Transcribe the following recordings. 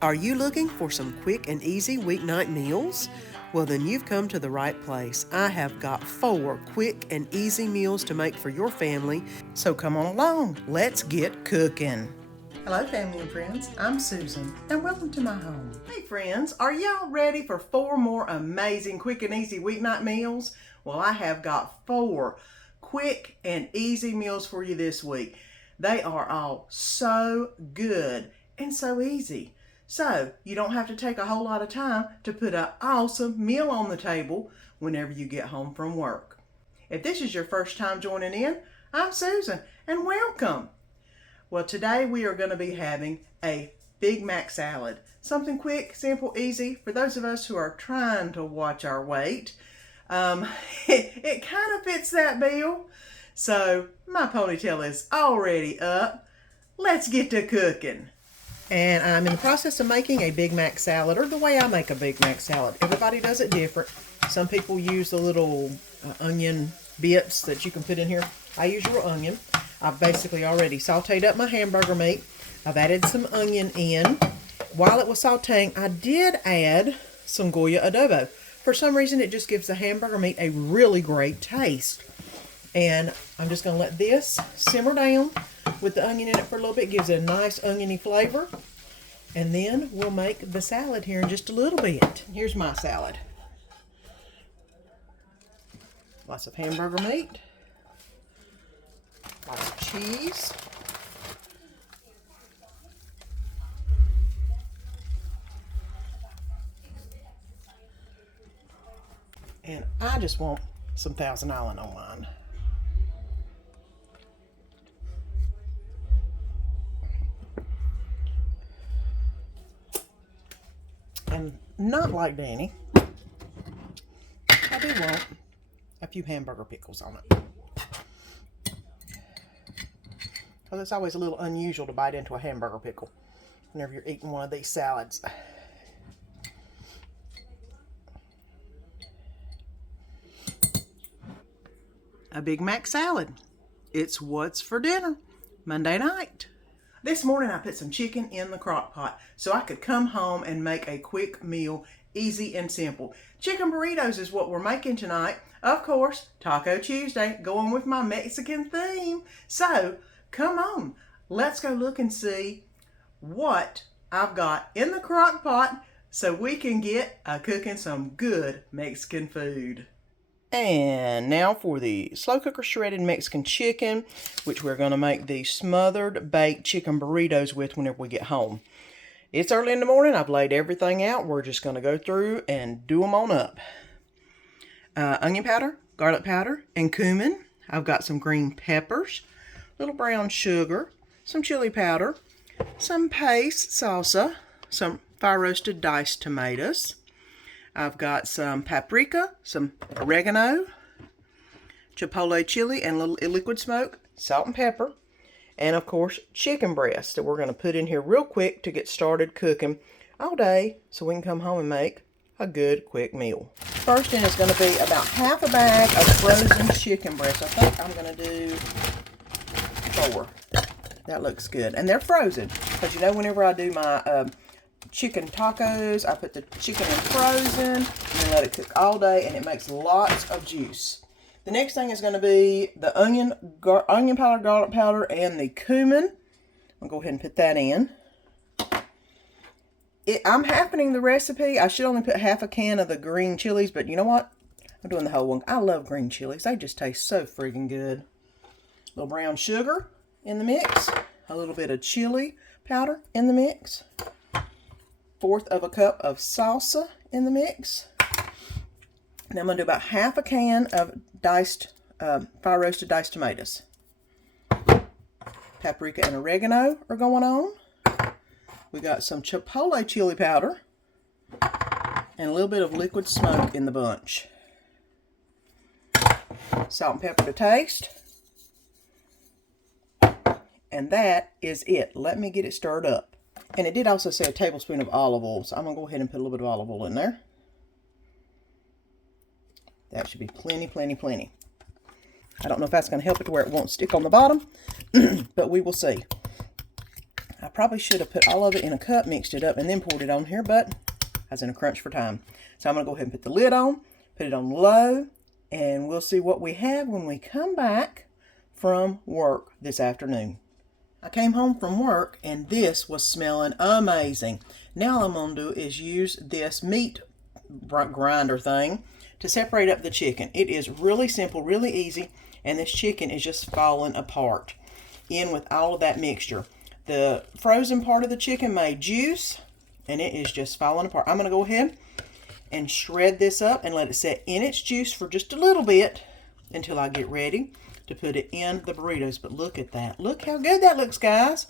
Are you looking for some quick and easy weeknight meals? Well, then you've come to the right place. I have got 4 quick and easy meals to make for your family, so come on along. Let's get cooking. Hello, family and friends. I'm Susan, and welcome to my home. Hey, friends, are y'all ready for 4 more amazing quick and easy weeknight meals? Well, I have got 4 quick and easy meals for you this week. They are all so good and so easy. So you don't have to take a whole lot of time to put an awesome meal on the table whenever you get home from work. If this is your first time joining in, I'm Susan, and welcome. Well, today we are going to be having a Big Mac salad. Something quick, simple, easy for those of us who are trying to watch our weight. It kind of fits that bill. So my ponytail is already up. Let's get to cooking. And I'm in the process of making a Big Mac salad, or the way I make a Big Mac salad. Everybody does it different. Some people use the little onion bits that you can put in here. I use raw onion. I've basically already sauteed up my hamburger meat. I've added some onion in. While it was sauteing, I did add some Goya adobo. For some reason, it just gives the hamburger meat a really great taste. And I'm just going to let this simmer down with the onion in it for a little bit. Gives it a nice oniony flavor. And then we'll make the salad here in just a little bit. Here's my salad. Lots of hamburger meat. Lots of cheese. And I just want some Thousand Island on mine. And not like Danny, I do want a few hamburger pickles on it. Because it's always a little unusual to bite into a hamburger pickle whenever you're eating one of these salads. A Big Mac salad. It's what's for dinner Monday night. This morning I put some chicken in the crock pot so I could come home and make a quick meal, easy and simple. Chicken burritos is what we're making tonight. Of course, Taco Tuesday, going with my Mexican theme. So, come on, let's go look and see what I've got in the crock pot so we can get cooking some good Mexican food. And now for the slow cooker shredded Mexican chicken, which we're going to make the smothered baked chicken burritos with whenever we get home. It's early in the morning. I've laid everything out. We're just going to go through and do them on up. Onion powder, garlic powder, and cumin. I've got some green peppers, little brown sugar, some chili powder, some paste salsa, some fire roasted diced tomatoes. I've got some paprika, some oregano, chipotle chili, and a little liquid smoke, salt and pepper, and of course chicken breast that we're going to put in here real quick to get started cooking all day so we can come home and make a good quick meal. First in is going to be about half a bag of frozen chicken breast. I think I'm going to do 4. That looks good. And they're frozen because you know whenever I do my chicken tacos, I put the chicken in frozen and then let it cook all day, and it makes lots of juice. The next thing is going to be the onion powder, garlic powder, and the cumin. I'll go ahead and put that in. I'm halfing the recipe. I should only put half a can of the green chilies, but you know what? I'm doing the whole one. I love green chilies. They just taste so freaking good. A little brown sugar in the mix. A little bit of chili powder in the mix. 1/4 of a cup of salsa in the mix. Now I'm going to do about half a can of diced, fire roasted diced tomatoes. Paprika and oregano are going on. We got some chipotle chili powder and a little bit of liquid smoke in the bunch. Salt and pepper to taste. And that is it. Let me get it stirred up. And it did also say a tablespoon of olive oil, so I'm going to go ahead and put a little bit of olive oil in there. That should be plenty, plenty, plenty. I don't know if that's going to help it to where it won't stick on the bottom, but we will see. I probably should have put all of it in a cup, mixed it up, and then poured it on here, but I was in a crunch for time. So I'm going to go ahead and put the lid on, put it on low, and we'll see what we have when we come back from work this afternoon. I came home from work, and this was smelling amazing. Now all I'm going to do is use this meat grinder thing to separate up the chicken. It is really simple, really easy, and this chicken is just falling apart in with all of that mixture. The frozen part of the chicken made juice, and it is just falling apart. I'm going to go ahead and shred this up and let it set in its juice for just a little bit until I get ready to put it in the burritos. But look at that. Look how good that looks, guys.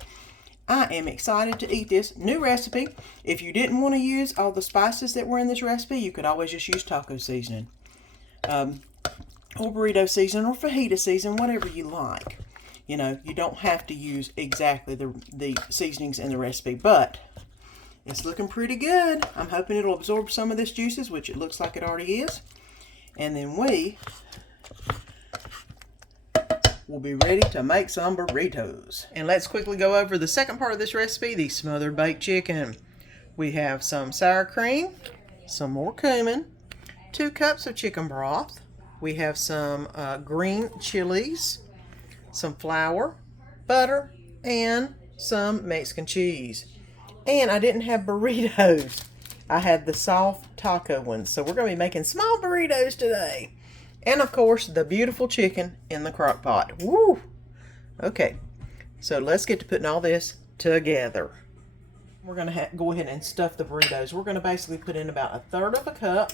I am excited to eat this new recipe. If you didn't want to use all the spices that were in this recipe, you could always just use taco seasoning, or burrito seasoning, or fajita seasoning, whatever you like. You know, you don't have to use exactly the seasonings in the recipe, but it's looking pretty good. I'm hoping it'll absorb some of this juices, which it looks like it already is. And then we will be ready to make some burritos. And let's quickly go over the second part of this recipe, the smothered baked chicken. We have some sour cream, some more cumin, 2 cups of chicken broth. We have some green chilies, some flour, butter, and some Mexican cheese. And I didn't have burritos. I had the soft taco ones. So we're going to be making small burritos today. And of course, the beautiful chicken in the crock pot. Woo! Okay, so let's get to putting all this together. We're going to go ahead and stuff the burritos. We're going to basically put in about 1/3 of a cup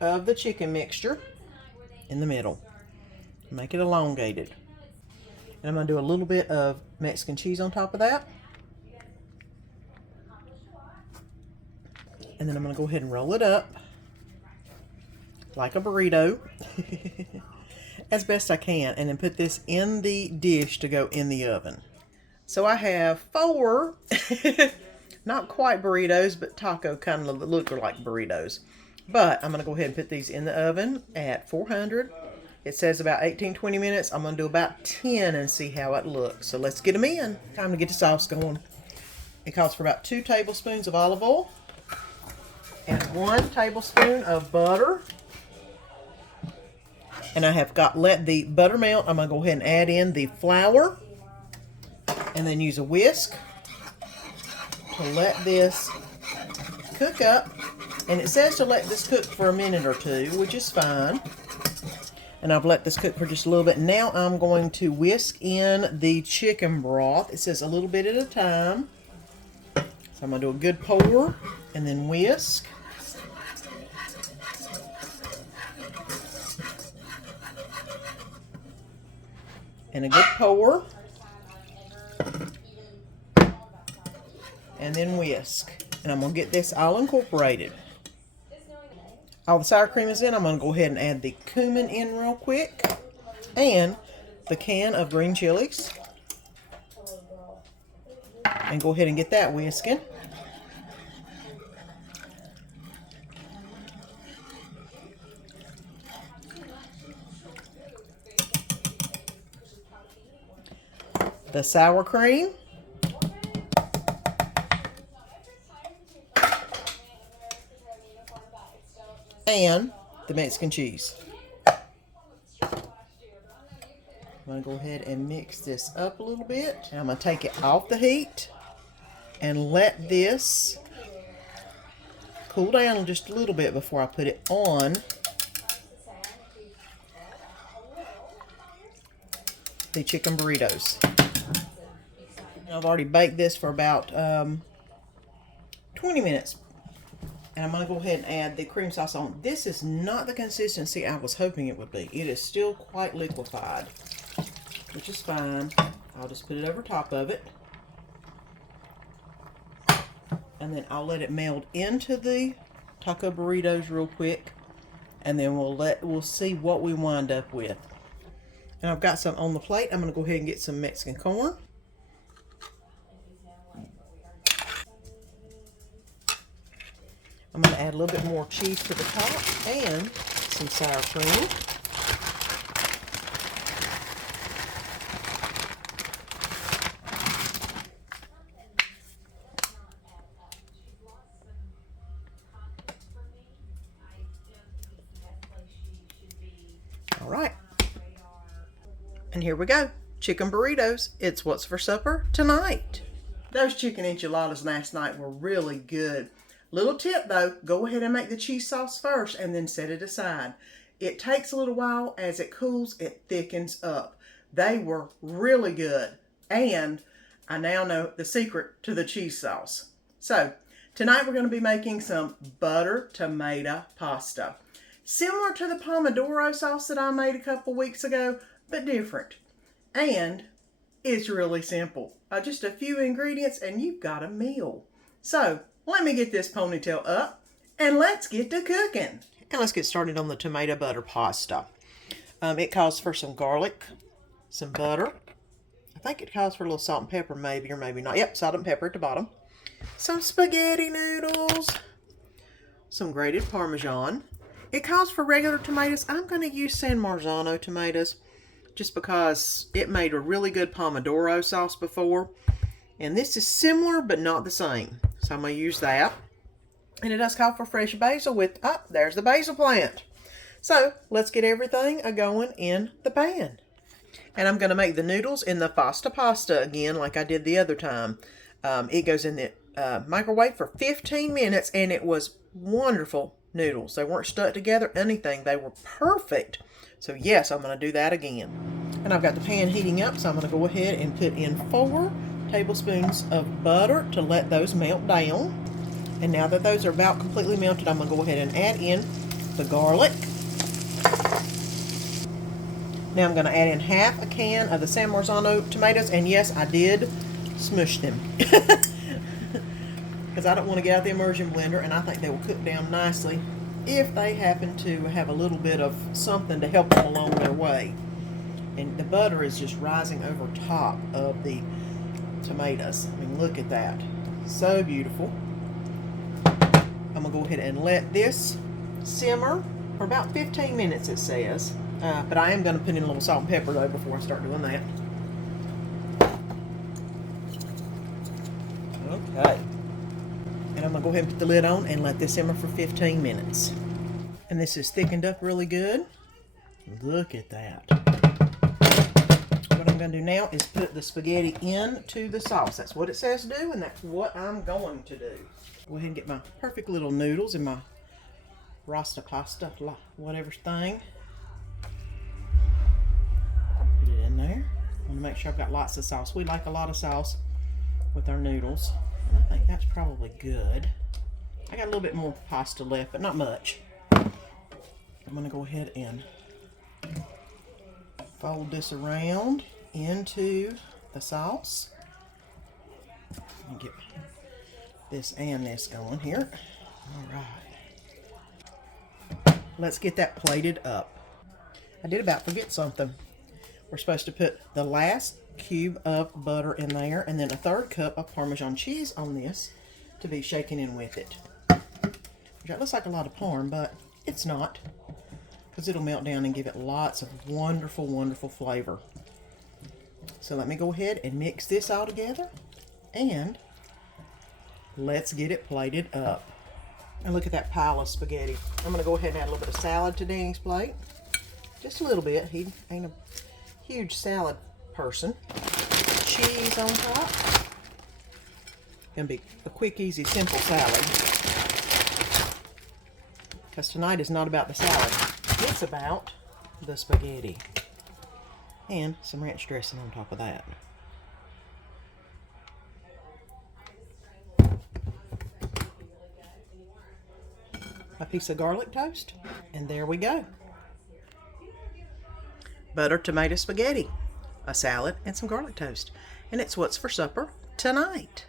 of the chicken mixture in the middle. Make it elongated. And I'm going to do a little bit of Mexican cheese on top of that. And then I'm going to go ahead and roll it up like a burrito as best I can, and then put this in the dish to go in the oven. So I have 4 not quite burritos, but taco kind of look like burritos. But I'm going to go ahead and put these in the oven at 400. It says about 18-20 minutes. I'm going to do about 10 and see how it looks. So let's get them in. Time to get the sauce going. It calls for about 2 tablespoons of olive oil and 1 tablespoon of butter. And I have let the butter melt. I'm going to go ahead and add in the flour and then use a whisk to let this cook up. And it says to let this cook for a minute or 2, which is fine. And I've let this cook for just a little bit. Now I'm going to whisk in the chicken broth. It says a little bit at a time. So I'm going to do a good pour and then whisk. And a good pour. And then whisk. And I'm going to get this all incorporated. All the sour cream is in. I'm going to go ahead and add the cumin in real quick. And the can of green chilies. And go ahead and get that whisking. The sour cream. And the Mexican cheese. I'm going to go ahead and mix this up a little bit. And I'm going to take it off the heat and let this cool down just a little bit before I put it on the chicken burritos. I've already baked this for about 20 minutes. And I'm going to go ahead and add the cream sauce on. This is not the consistency I was hoping it would be. It is still quite liquefied, which is fine. I'll just put it over top of it. And then I'll let it meld into the taco burritos real quick. And then we'll see what we wind up with. And I've got some on the plate. I'm going to go ahead and get some Mexican corn. I'm going to add a little bit more cheese to the top and some sour cream. And here we go. Chicken burritos. It's what's for supper tonight. Those chicken enchiladas last night were really good. Little tip though, go ahead and make the cheese sauce first and then set it aside. It takes a little while. As it cools, it thickens up. They were really good. And I now know the secret to the cheese sauce. So tonight we're going to be making some butter tomato pasta. Similar to the pomodoro sauce that I made a couple weeks ago, but different. And it's really simple. Just a few ingredients and you've got a meal. So let me get this ponytail up and let's get to cooking. And let's get started on the tomato butter pasta. It calls for some garlic, some butter. I think it calls for a little salt and pepper maybe or maybe not. Yep, salt and pepper at the bottom. Some spaghetti noodles. Some grated Parmesan. It calls for regular tomatoes. I'm going to use San Marzano tomatoes just because it made a really good pomodoro sauce before. And this is similar but not the same. So I'm going to use that. And it does call for fresh basil with, there's the basil plant. So let's get everything going in the pan. And I'm going to make the noodles in the pasta again like I did the other time. It goes in the microwave for 15 minutes and it was wonderful noodles. They weren't stuck together, anything. They were perfect. So yes, I'm going to do that again. And I've got the pan heating up, so I'm going to go ahead and put in 4 tablespoons of butter to let those melt down. And now that those are about completely melted, I'm going to go ahead and add in the garlic. Now I'm going to add in half a can of the San Marzano tomatoes. And yes, I did smush them. Because I don't want to get out the immersion blender, and I think they will cook down nicely if they happen to have a little bit of something to help them along their way. And the butter is just rising over top of the tomatoes. I mean, look at that. So beautiful. I'm going to go ahead and let this simmer for about 15 minutes, it says. But I am going to put in a little salt and pepper, though, before I start doing that. Okay. And I'm going to go ahead and put the lid on and let this simmer for 15 minutes. And this is thickened up really good. Look at that. What I'm going to do now is put the spaghetti into the sauce. That's what it says to do, and that's what I'm going to do. Go ahead and get my perfect little noodles in my rasta pasta, whatever thing. Put it in there. I want to make sure I've got lots of sauce. We like a lot of sauce with our noodles. I think that's probably good. I got a little bit more pasta left, but not much. I'm going to go ahead and fold this around into the sauce. And get this and this going here. All right. Let's get that plated up. I did about forget something. We're supposed to put the last cube of butter in there and then a 1/3 cup of Parmesan cheese on this to be shaken in with it. That looks like a lot of parm, but it's not, because it'll melt down and give it lots of wonderful, wonderful flavor. So let me go ahead and mix this all together and let's get it plated up. And look at that pile of spaghetti. I'm going to go ahead and add a little bit of salad to Danny's plate. Just a little bit. He ain't a huge salad person. Cheese on top. Gonna be a quick, easy, simple salad. Because tonight is not about the salad. It's about the spaghetti. And some ranch dressing on top of that. A piece of garlic toast. And there we go. Butter tomato spaghetti, a salad, and some garlic toast. And it's what's for supper tonight.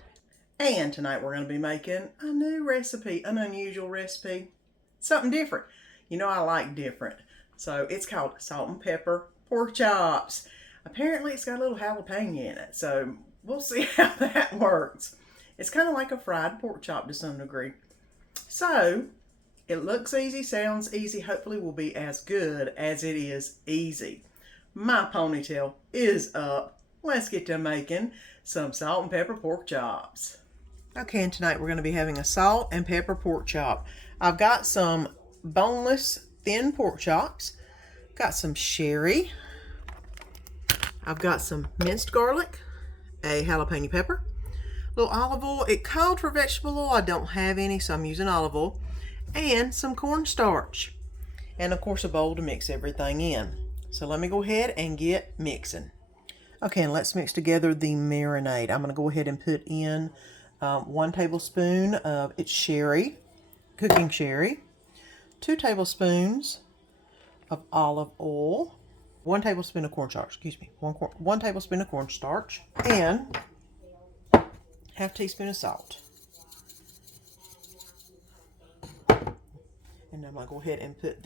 And tonight we're going to be making a new recipe, an unusual recipe, something different. You know I like different. So it's called salt and pepper pork chops. Apparently it's got a little jalapeno in it, so we'll see how that works. It's kind of like a fried pork chop to some degree. So it looks easy, sounds easy, hopefully will be as good as it is easy. My ponytail is up. Let's get to making some salt and pepper pork chops. Okay, and tonight we're going to be having a salt and pepper pork chop. I've got some boneless thin pork chops. Got some sherry. I've got some minced garlic, a jalapeno pepper, a little olive oil. It called for vegetable oil. I don't have any, so I'm using olive oil, and some cornstarch. And of course a bowl to mix everything in. So let me go ahead and get mixing. Okay, and let's mix together the marinade. I'm going to go ahead and put in 1 tablespoon of its sherry, cooking sherry, 2 tablespoons of olive oil, 1 tablespoon of cornstarch, 1 tablespoon of cornstarch, and half teaspoon of salt. And I'm going to go ahead and put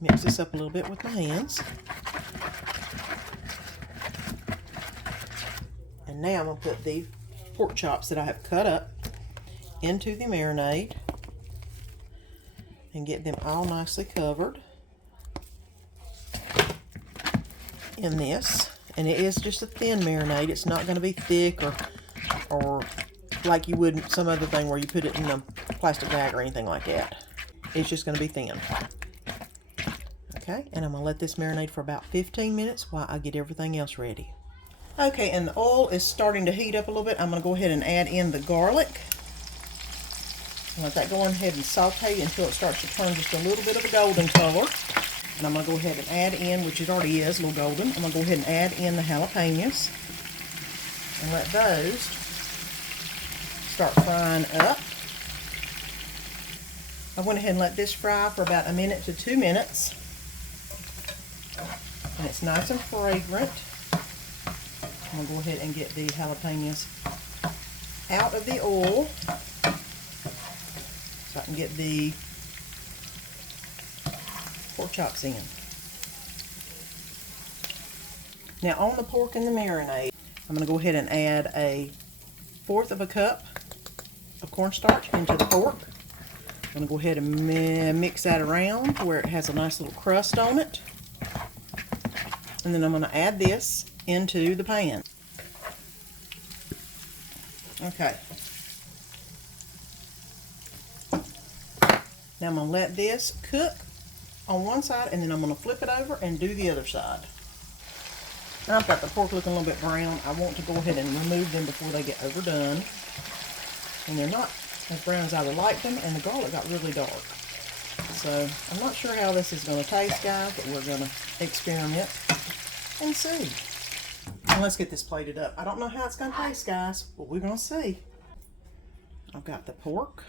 mix this up a little bit with my hands. And now I'm going to put the pork chops that I have cut up into the marinade and get them all nicely covered in this. And it is just a thin marinade. It's not going to be thick or like you would some other thing where you put it in a plastic bag or anything like that. It's just going to be thin. Okay, and I'm going to let this marinate for about 15 minutes while I get everything else ready. Okay, and the oil is starting to heat up a little bit. I'm going to go ahead and add in the garlic. And let that go ahead and saute until it starts to turn just a little bit of a golden color. And I'm going to go ahead and add in, which it already is a little golden, I'm going to go ahead and add in the jalapenos. And let those start frying up. I went ahead and let this fry for about 1 minute to 2 minutes. And it's nice and fragrant. I'm going to go ahead and get the jalapenos out of the oil so I can get the pork chops in. Now on the pork and the marinade, I'm going to go ahead and add 1/4 cup of cornstarch into the pork. I'm going to go ahead and mix that around to where it has a nice little crust on it. And then I'm going to add this into the pan. Okay. Now I'm going to let this cook on one side, and then I'm going to flip it over and do the other side. And I've got the pork looking a little bit brown. I want to go ahead and remove them before they get overdone. And they're not as brown as I would like them, and the garlic got really dark. So I'm not sure how this is going to taste, guys, but we're going to experiment and see. And let's get this plated up. I don't know how it's going to taste, guys, but we're going to see. I've got the pork,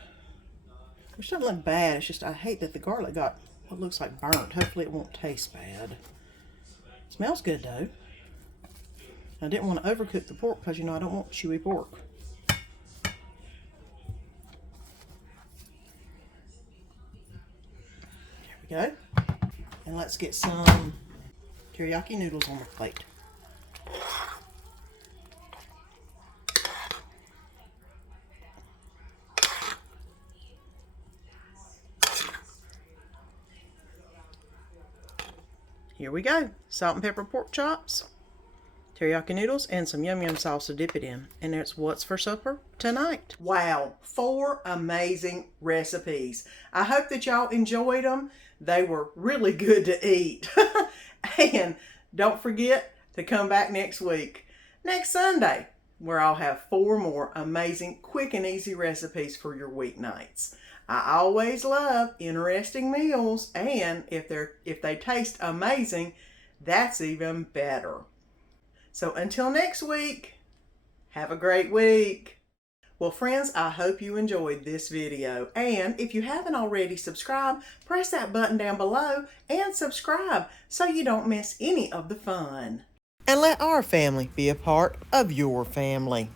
which doesn't look bad. It's just I hate that the garlic got what looks like burnt. Hopefully it won't taste bad. It smells good though. I didn't want to overcook the pork because, you know, I don't want chewy pork. There we go. And let's get some teriyaki noodles on the plate. Here we go. Salt and pepper pork chops, teriyaki noodles, and some yum yum sauce to dip it in. And that's what's for supper tonight. Wow, 4 amazing recipes. I hope that y'all enjoyed them. They were really good to eat. And don't forget to come back next week, next Sunday, where I'll have 4 more amazing, quick and easy recipes for your weeknights. I always love interesting meals, and if they taste amazing, that's even better. So until next week, have a great week. Well, friends, I hope you enjoyed this video. And if you haven't already subscribed, press that button down below and subscribe so you don't miss any of the fun. And let our family be a part of your family.